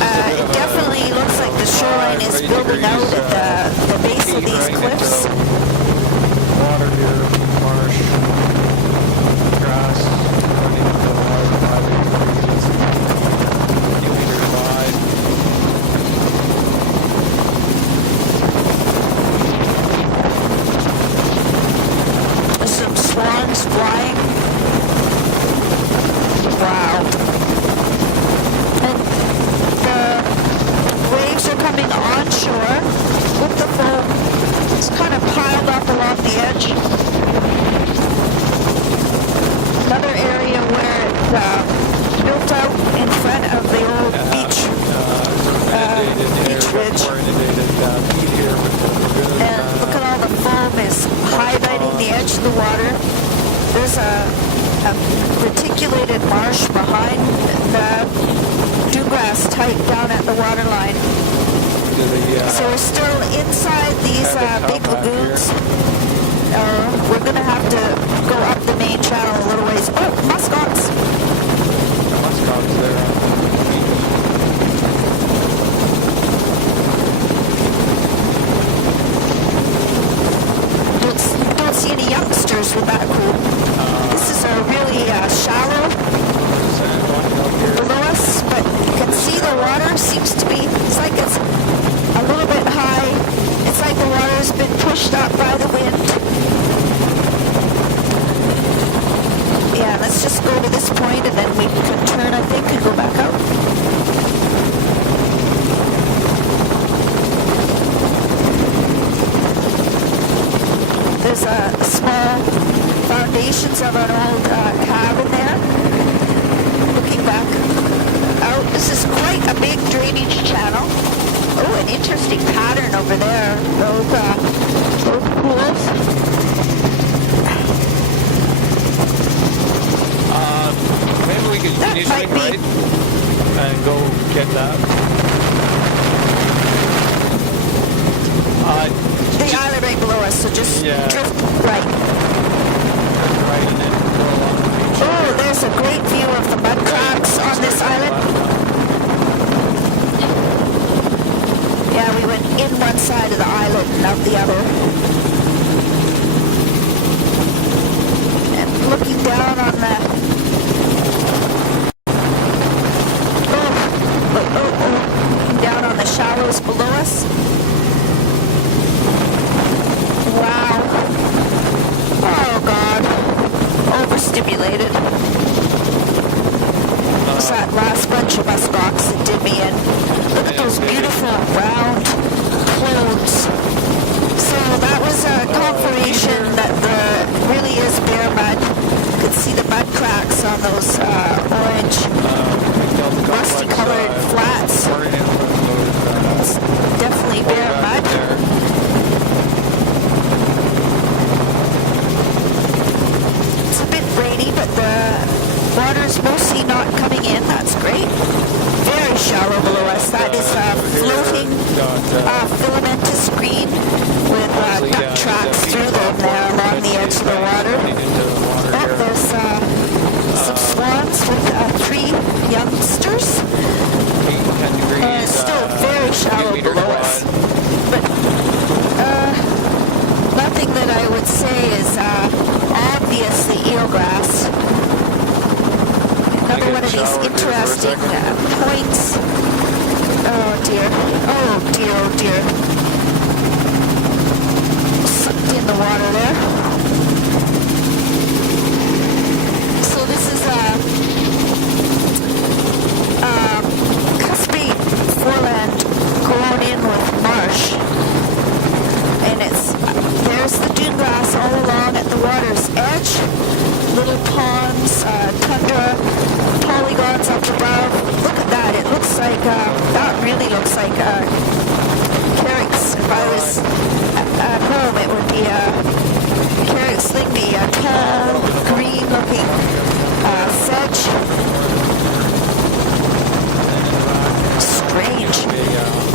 It definitely looks like the shoreline is building out at the base of these cliffs. Water here, marsh, grass, running into the water, 5 degrees, a few meters wide. There's some swans flying. Wow. And the waves are coming onshore with the foam. It's kind of piled up along the edge. Another area where it's built out in front of the old beach ridge. And look at all the foam is highlighting the edge of the water. There's a reticulated marsh behind the dewgrass type down at the waterline. So we're still inside these big lagoons. We're going to have to go up the main channel a little ways. Oh, muskox! Muskox there. Don't see any youngsters with that group. This is a really shallow below us, but you can see the water seems to be, it's like it's a little bit high. It's like the water's been pushed up by the wind. Yeah, let's just go to this point and then we can turn, I think, and go back out. There's small foundations of an old cabin there. Looking back out, this is quite a big drainage channel. Oh, an interesting pattern over there. Those pools. Maybe we could finish it right and go get that. The island right below us, so just drift right. Right and then go along the beach. Oh, there's a great view of the mud cracks on this island. Yeah, we went in one side of the island and out the other. And looking down on the... down on the shallows below us. Wow. Oh, God. Overstimulated. What's that last bunch of muskox that did me in? Look at those beautiful round clothes. So that was a confirmation that there really is bare mud. You could see the mud cracks on those orange, rusty colored flats. It's definitely bare mud. It's a bit rainy, but the water's mostly not coming in. That's great. Very shallow below us. That is floating filamentous green with duck tracks through them there along the edge of the water. Oh, there's some swans with 3 youngsters. It's still very shallow below us. But nothing that I would say is obviously eelgrass. Another one of these interesting points. Oh dear. Oh dear, oh dear. Sucked in the water there. So this is cuspy foreland grown in with marsh. And there's the dune grass all along at the water's edge. Little ponds, tundra, polygons up above. Look at that. It looks like, that really looks like carrots. If I was at home, it would be carrots, like the tall, green-looking sedge. Strange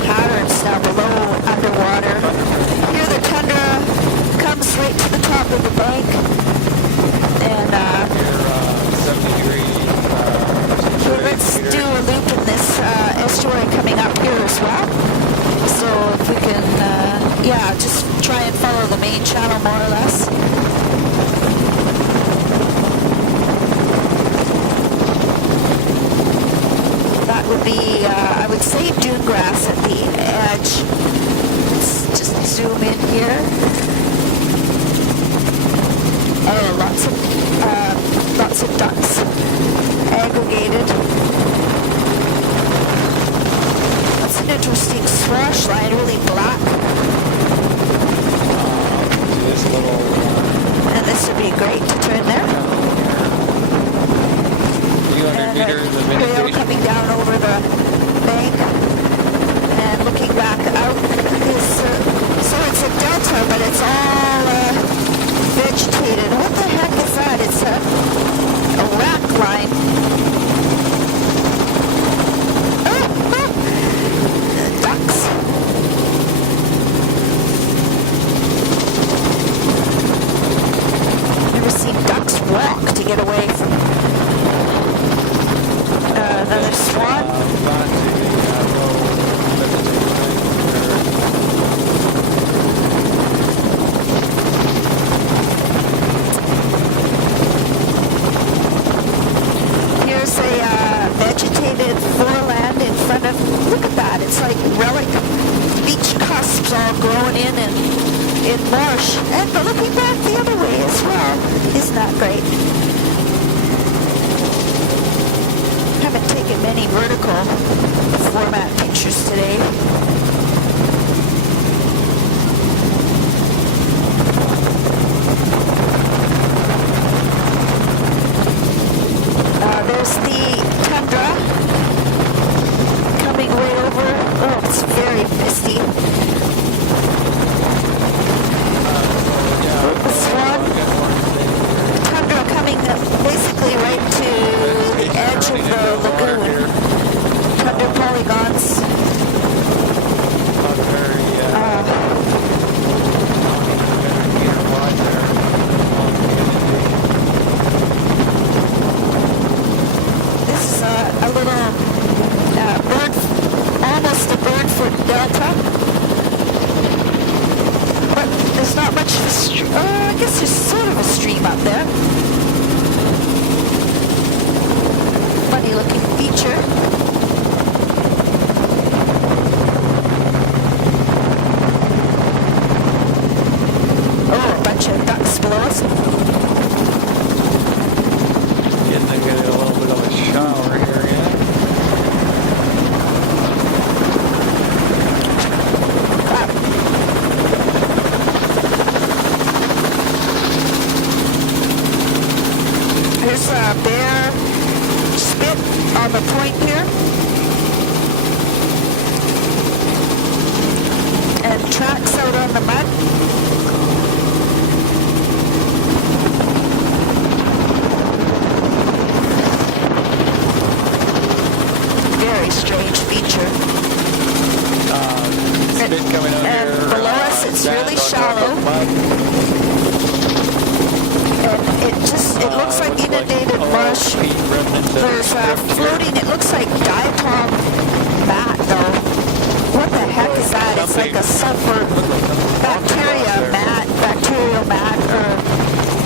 patterns down below, underwater. Here the tundra comes right to the top of the bank. And let's do a loop in this estuary Yeah, just try and follow the main channel more or less. That would be, I would say dune grass at the edge. Let's just zoom in here. Oh, lots of ducks aggregated. That's an interesting swash line, really black. This little And this would be great to turn there. And a trail coming down over the bank and looking back out is, so it's a delta, but it's all vegetated. What the heck is that? It's a rack line. Ducks. Never seen ducks walk to get away from another swan. Here's a vegetated foreland in front of, look at that, it's like relic beach cusps all growing in marsh. And but looking back the other way as well. Isn't that great? Haven't taken many vertical format pictures today. There's the tundra coming way over. Oh, it's very misty. The swan, tundra coming basically right to the edge of the lagoon. Tundra polygons. This is a little bird, almost a bird foot delta. But there's not much of a stream. I guess there's sort of a stream up there. Funny looking feature. Oh, a bunch of ducks below us. Getting to get a little bit of a shower here, yeah. Here's a bear spit on the point here. And tracks out on the mud. Very strange feature. Spit coming out And here. below us it's really shallow. It looks like inundated marsh. There's floating, it looks like diatom mat though. What the heck is that? It's like a sulfur bacterial mat, or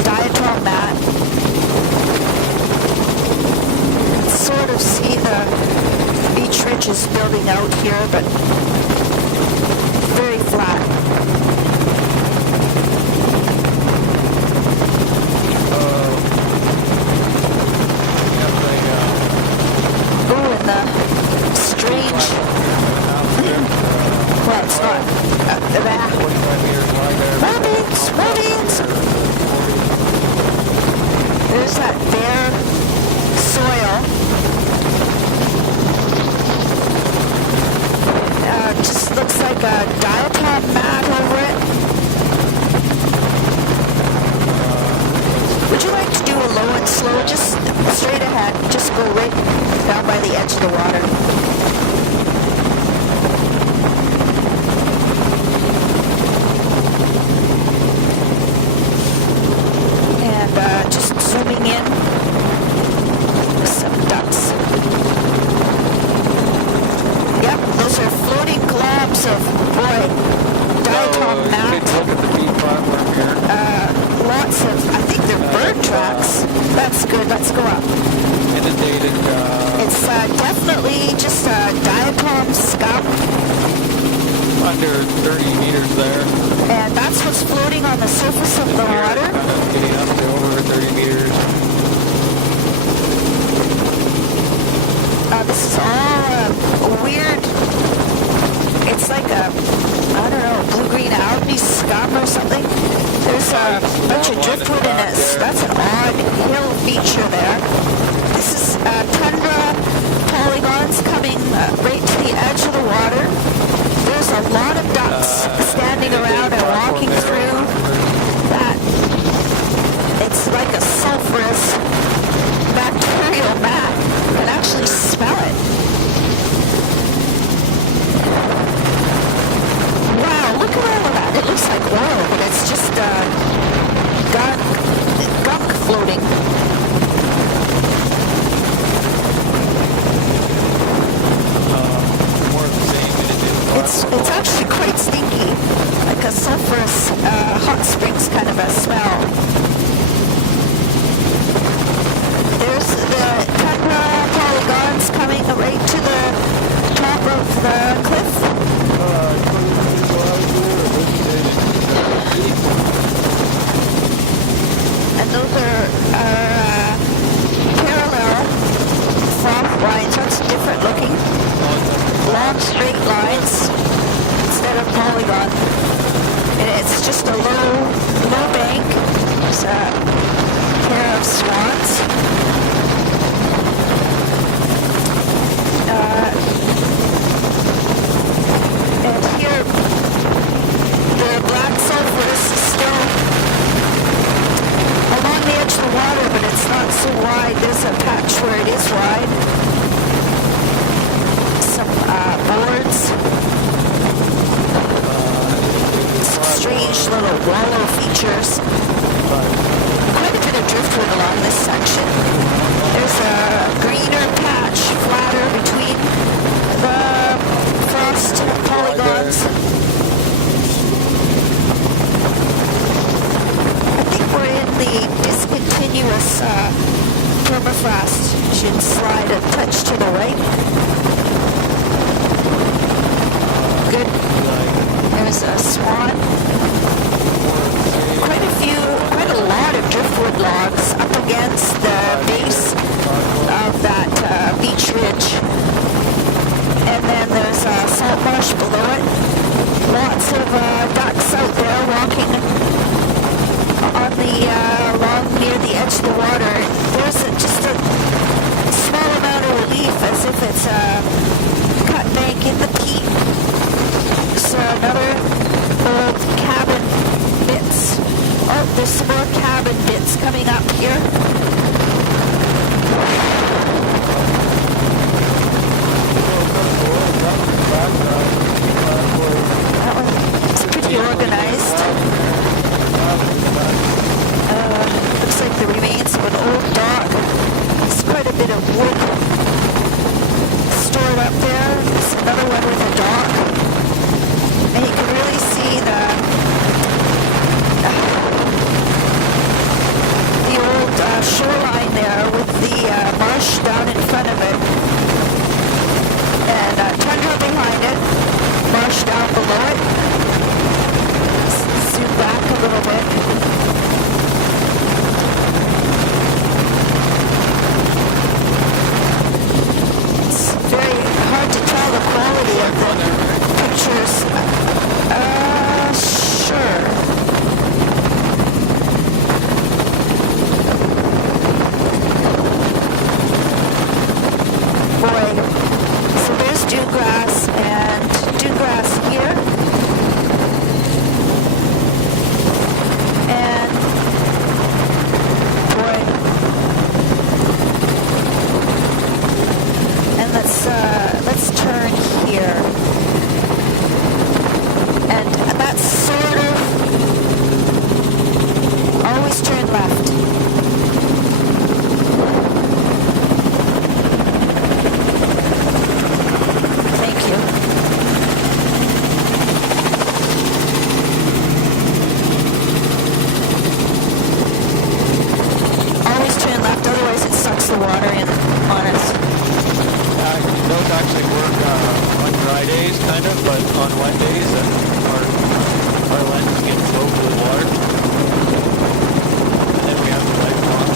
diatom mat. Sort of see the beach ridges building out here, but very flat. Strange. Well, it's not. Mermaids. There's that bare soil. Just looks like a diatom mat over it. Would you like to do a low and slow? Just straight ahead. Just go right down by the edge of the water. Just zooming in with some ducks. Yep, those are floating globs of, boy, diatom tracks. That's good. Let's go up. inundated. It's definitely just a diatom scum, Under 30 meters there. and that's what's floating on the surface of the Here, water. kind of getting up to over 30 meters. This is all weird. It's like a, I don't know, blue-green algae scum or something. There's a bunch of driftwood in it. That's an odd hill feature there. This is tundra polygons coming right to the edge of the water. There's a lot of ducks standing around and walking through that. It's like a sulfurous bacterial mat. You can actually smell it. Wow, look at all of that. It looks like oil, but it's just gunk floating. More of the same than it is. It's actually quite stinky, like a sulfurous hot springs kind of a smell. There's the tundra polygons coming right to the top of the cliff. And those are parallel froth lines. That's different looking. Long straight lines instead of polygon. And it's just a low bank. There's a pair of swans. And here, the black sulfur is still along the edge of the water, but it's not so wide. There's a patch where it is wide. Some boards. Some strange little wallow features. Quite a bit of driftwood along this section. There's a greener patch, flatter between the frost polygons. I think we're in the discontinuous permafrost. Should slide a touch to the right. Good. There's a swan. Quite a lot of driftwood logs up against the base of that beach ridge. And then there's a salt marsh below it. Lots of ducks out there walking on the along near the edge of the water. There's just a small amount of relief, as if it's a cut bank in the peat. So another old cabin bits. Oh, there's some more cabin bits coming up here. That one's pretty organized. Looks like the remains of an old dock. There's quite a bit of wood stored up there. There's another one with a dock. And you can really see the old shoreline there with the marsh down in front of it. And tundra behind it, marsh down below it. Zoom back a little bit. It's very hard to tell the quality of the pictures. Sure. Boy, so there's dune grass and dune grass here. And kind of, but on wet days, our lens get soaked with water. And then we have to light them off.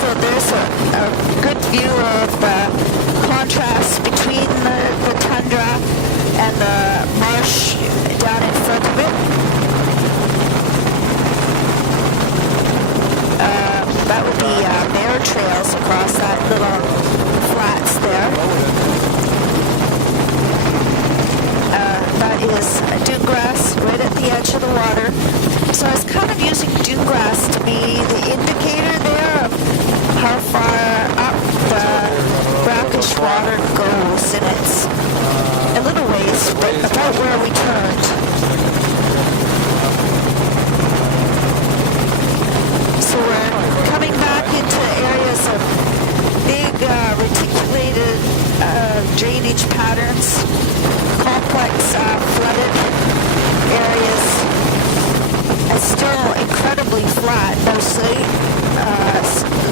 So there's a good view of the contrast between the tundra and the marsh down in front of it. That would be bear trails across that little flats there. That is dune grass right at the edge of the water. So I was kind of using dune grass to be the indicator there of how far up the brackish water goes, and it's a little ways, but about where we turned. So we're coming back into areas of big reticulated drainage patterns, complex flooded areas. It's still incredibly flat, mostly.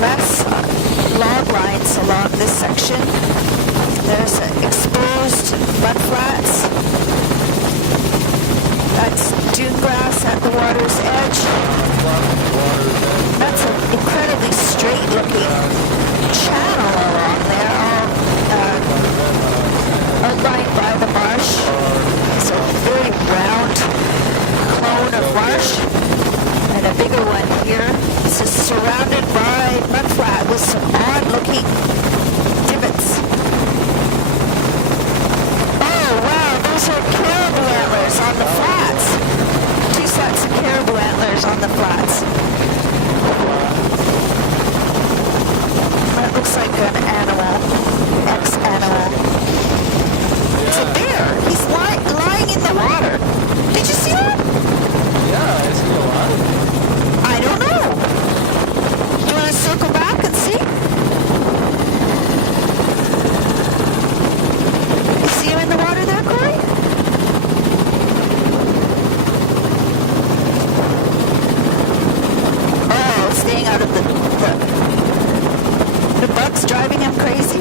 Less log lines along this section. There's exposed mud flats. That's dune grass at the water's edge. That's an incredibly straight looking channel along there, all outlined by the marsh. It's a very round cone of marsh, and a bigger one here. This is surrounded by mudflat with some odd looking divots. Oh wow, those are caribou antlers on the flats. 2 sets of caribou antlers on the flats. That looks like an animal, ex-animal. It's a bear. He's lying in the water. Did you see that? Yeah, I see a lot. I don't know. Do you want to circle back and see? You see him in the water there, Corey? Oh, staying out of the bugs driving him crazy.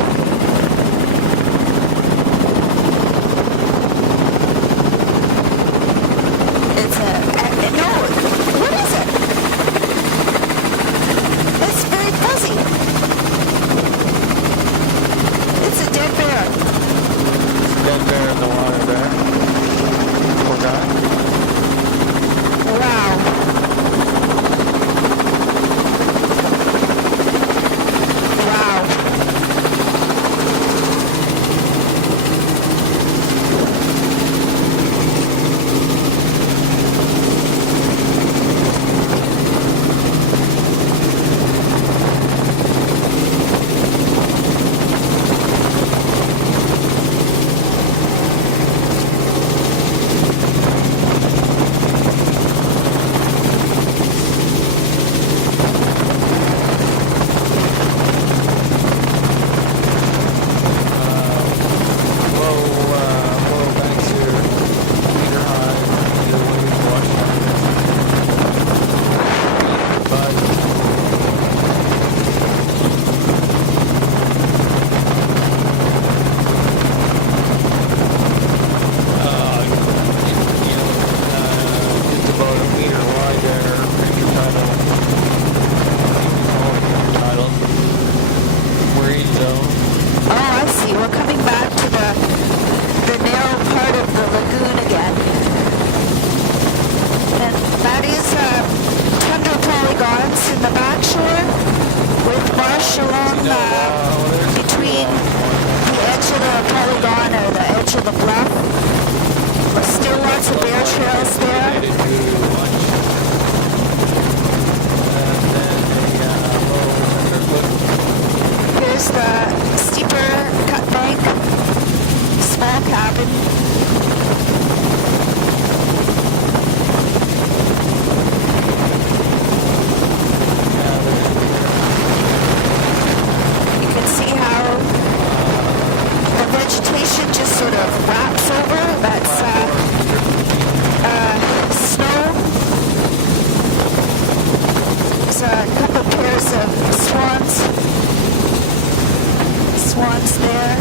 swans there.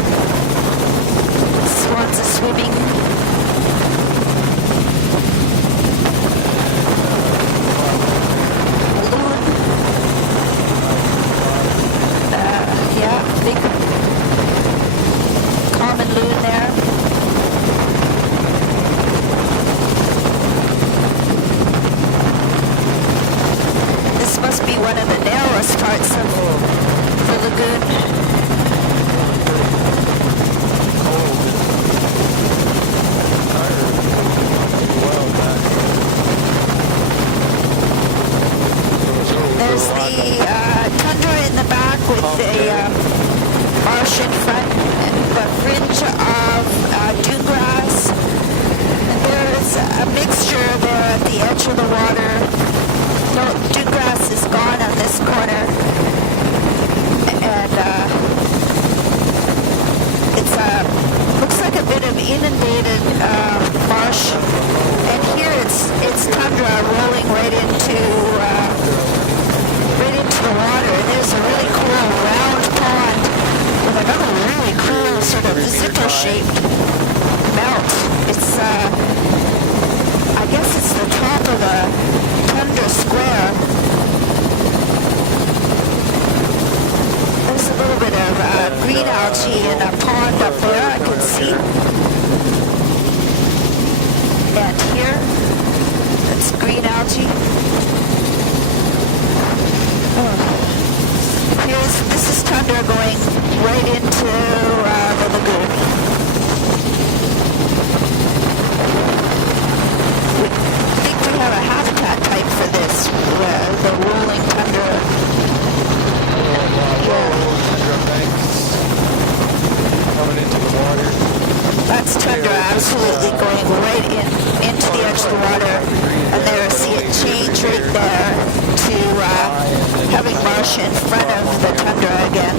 Swans are swimming. Balloon. Yeah, big common loon there. This must be one of the narrowest parts of the lagoon. There's the tundra in the back with the marsh in front and the fringe of dune grass. And there's a mixture there at the edge of the water. No, dune grass is gone on this corner. And it's looks like a bit of inundated marsh. And here it's tundra rolling right into the water. There's a really cool round pond with another really cool sort of zipper-shaped mount. It's, I guess it's the top of a tundra square. There's a little bit of green algae in a pond up there, I can see. And here, that's green algae. This is tundra going right into the lagoon. I think we have a habitat type for this, the rolling tundra. Coming into the water. That's tundra absolutely going right into the edge of the water. And there, see it change right there to having marsh in front of the tundra again.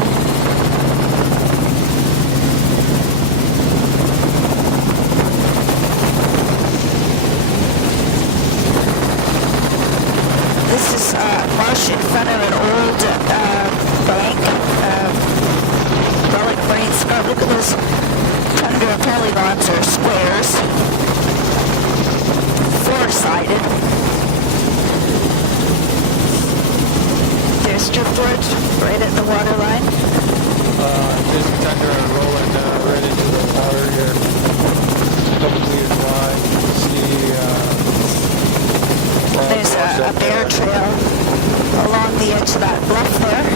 This is marsh in front of an old bank, relic marine scarp. Look at those tundra polygons or squares, four-sided. There's driftwood right at the water line. This tundra rolling right into the water here. A couple meters wide. See, there's a bear trail along the edge of that bluff there.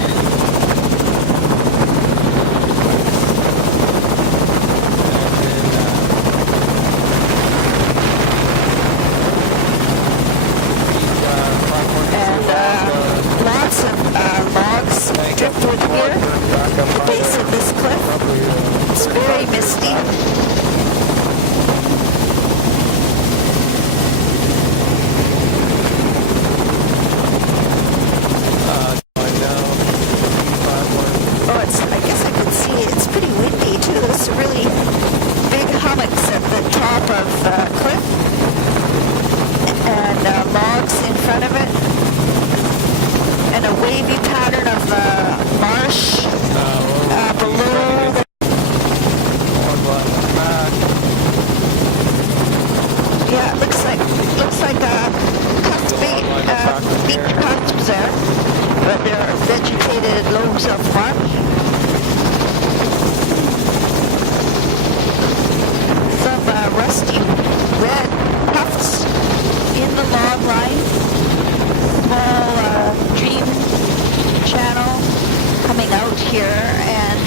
Driftwood here at the base of this cliff. It's very misty. I guess I can see it. It's pretty windy too. There's really big hummocks at the top of the cliff and logs in front of it. And a wavy pattern of marsh below. Yeah, it looks like beach cups there, but there are vegetated lobes of marsh. Some rusty red puffs in the log line. Small dream channel coming out here, and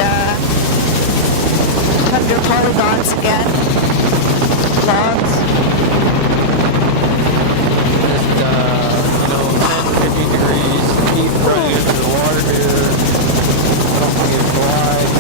tundra polygons again, logs. Just 10, 15 degrees, keep running into the water here. Something is wide.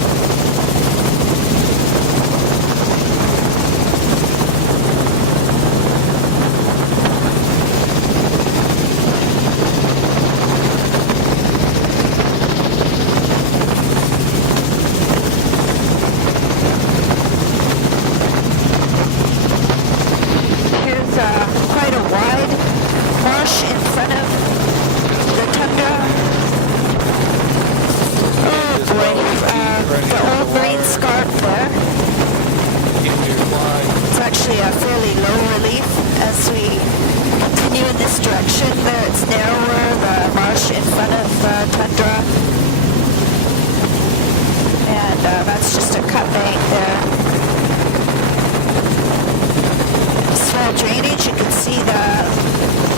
section there, it's narrower, the marsh in front of Tundra. And that's just a cut bank there. Small drainage, you can see the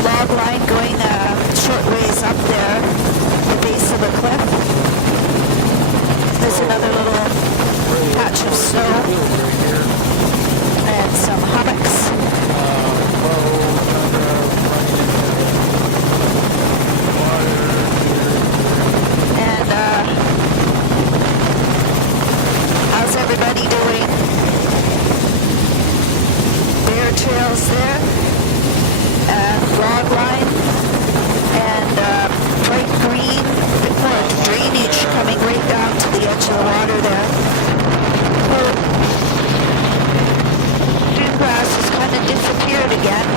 log line going a short ways up there, the base of the cliff. There's another little patch of snow and some hummocks. And how's everybody doing? Bear trails there, log line, and bright green, a bit more drainage coming right down to the edge of the water there. Dune grass has kind of disappeared again.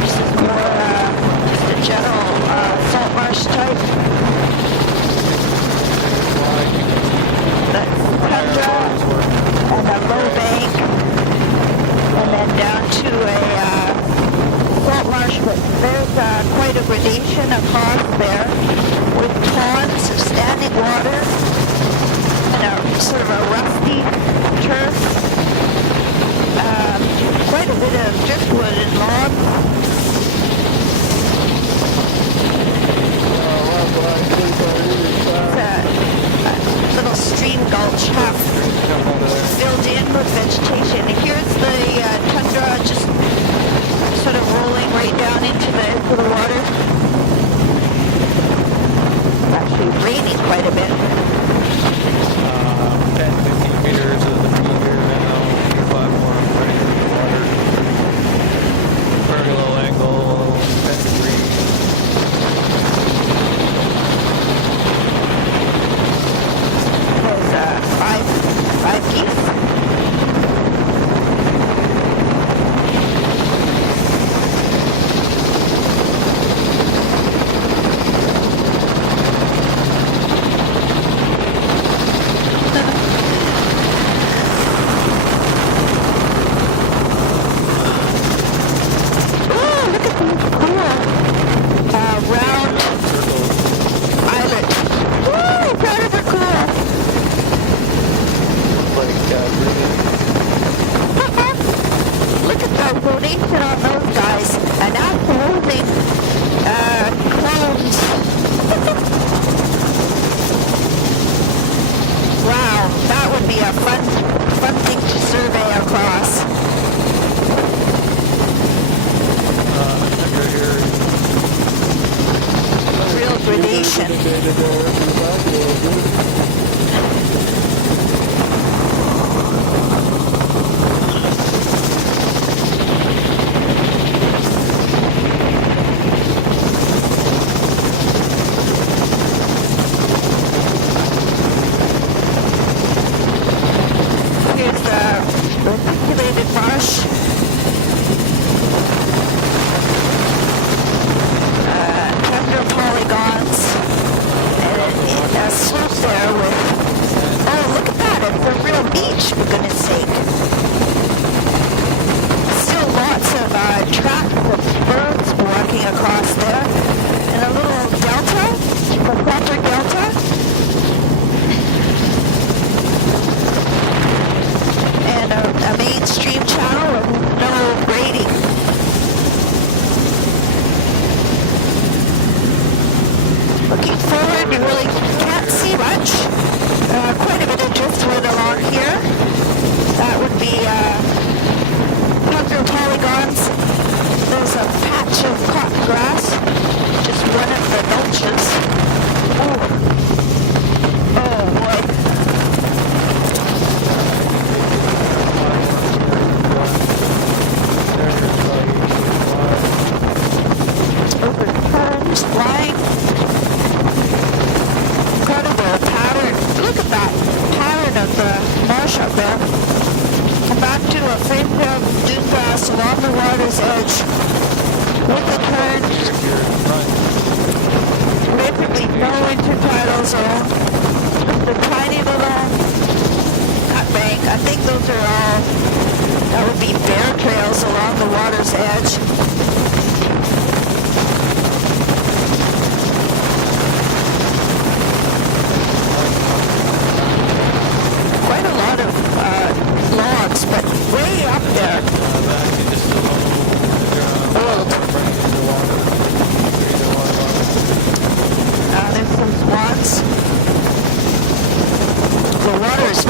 This is more just a general salt marsh type. The tundra and a low bank, and then down to a salt marsh, but there's quite a gradation across there with ponds of standing water and a sort of a rusty turf. Quite a bit of driftwood and log. It's a little stream gulch half filled in with vegetation. Here's the tundra just sort of rolling right down into the water. It's actually raining quite a bit. 10-15 meters of the meter now, platform right in the water. Very low angle, 10 degrees. There's five geese.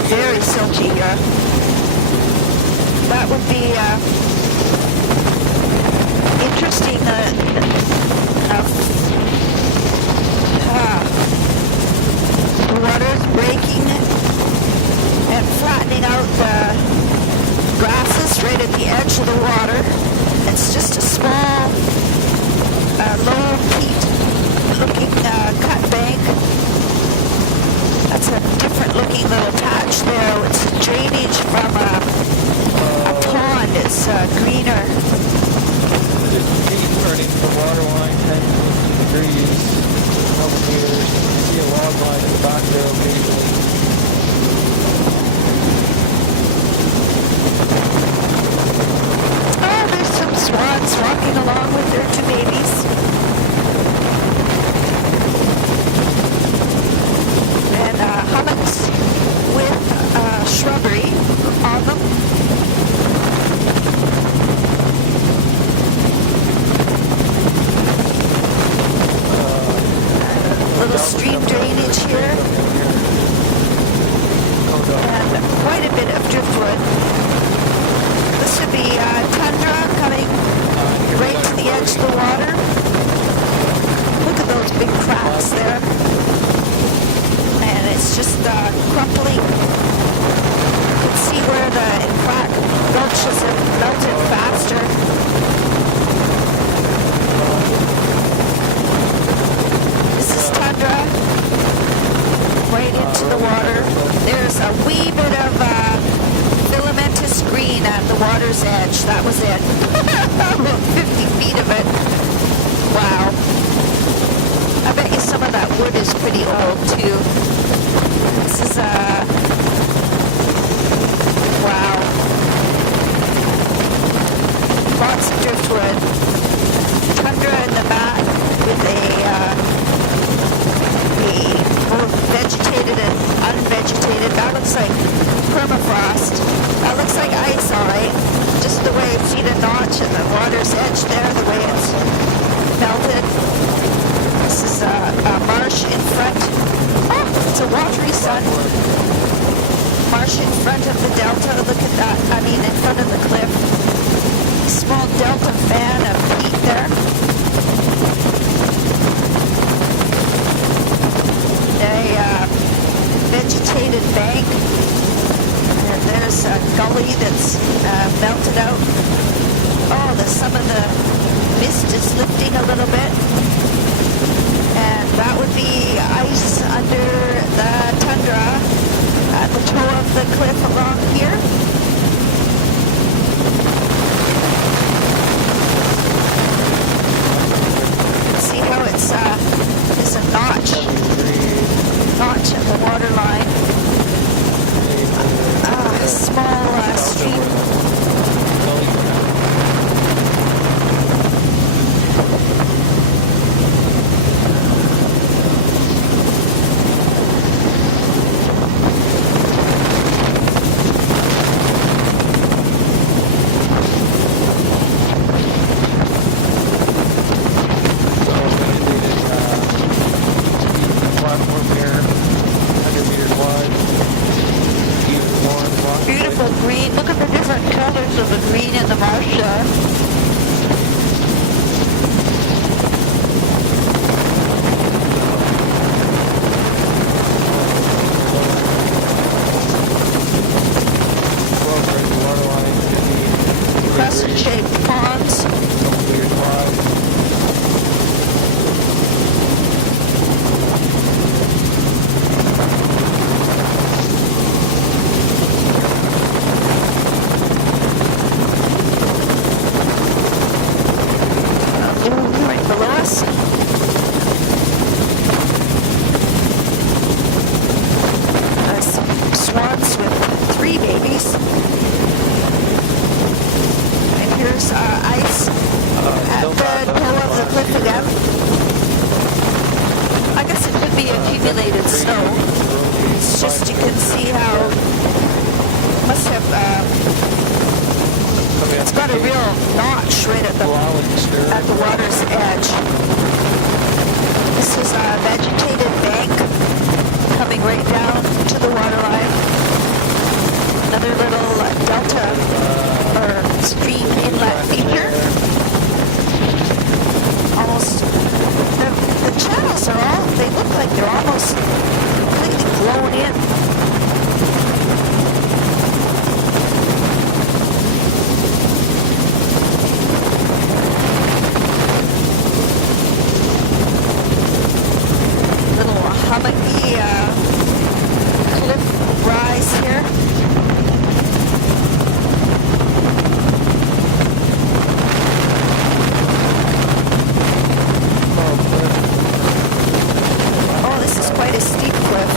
very silty here. That would be interesting. The water's breaking and flattening out the grasses right at the edge of the water. It's just a small, low peat looking cut bank. That's a different looking little patch there. It's drainage from a pond. It's greener. There's peat running from the water line 10 to 15 degrees, a couple meters. You can see a log line in the back there occasionally. Oh, there's some swans walking along with their two babies. And hummocks with shrubbery on them. Little stream drainage here. And quite a bit of driftwood. This would be tundra coming right to the edge of the water. Look at those big cracks there. And it's just crumpling. You can see where the, in fact, gulches have melted faster. This is tundra. Right into the water. There's a wee bit of filamentous green at the water's edge. That was it. About 50 feet of it. Wow. I bet you some of that wood is pretty old too. This is wow. Lots of driftwood. Tundra in the back with both vegetated and unvegetated. That looks like permafrost. That looks like ice, alright. Just the way it's seen a notch at the water's edge there, the way it's melted. This is a marsh in front. Oh, it's a watery sun. Marsh in front of the delta. Look at that. I mean, in front of the cliff. Small delta fan of peat there. A vegetated bank. And there's a gully that's melted out. Oh, some of the mist is lifting a little bit. And that would be ice under the tundra at the toe of the cliff along here. See how it's a notch at the water line. Small stream. Beautiful green. Look at the different colors of the green in the marsh there. Crescent-shaped ponds. or stream inlet feature. Almost, the channels are all, they look like they're almost completely blown in. Little hummocky cliff rise here. Oh, this is quite a steep cliff.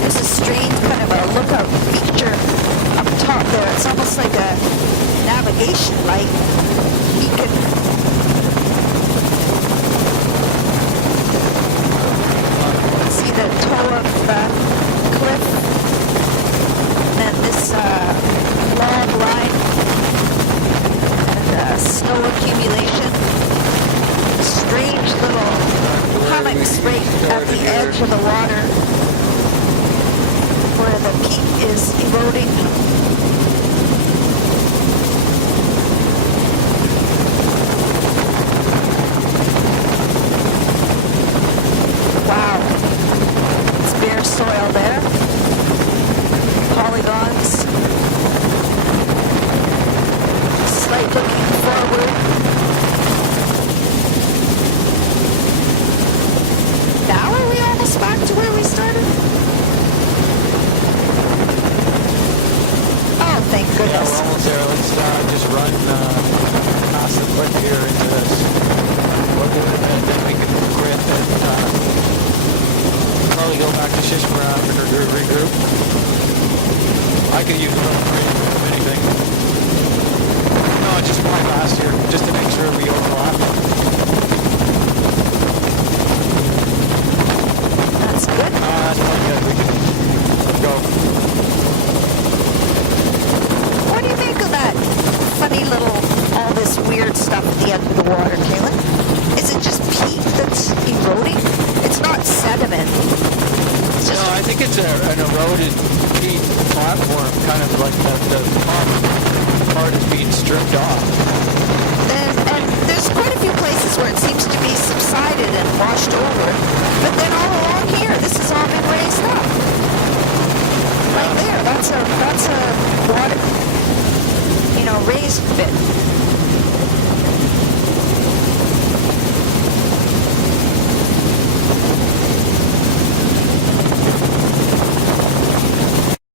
There's a strange kind of a lookout feature up top there. It's almost like a navigation light beacon. See the toe of the cliff, and then this log line and snow accumulation. Strange little hummocks right at the edge of the water where the peak is eroding. Wow. It's bare soil there. Polygons. Slight looking forward. Now are we almost back to where we started? Oh, thank Yeah, goodness. we're almost there. Let's just run past the cliff here into this. We'll do it in a minute, then we can quit and probably go back to Shishmara after regroup. I could use a little break if anything. No, just fly past here, just to make sure we overlap. That's good. That's probably good. We can go. What do you think of that funny little, all this weird stuff at the end of the water, Kaylin? Is it just peat that's eroding? It's not sediment. It's just No, I think it's an eroded peat platform, kind of like the top part is being stripped off. and there's quite a few places where it seems to be subsided and washed over. But then all along here, this has all been raised up. Right there, that's a water, raised bit.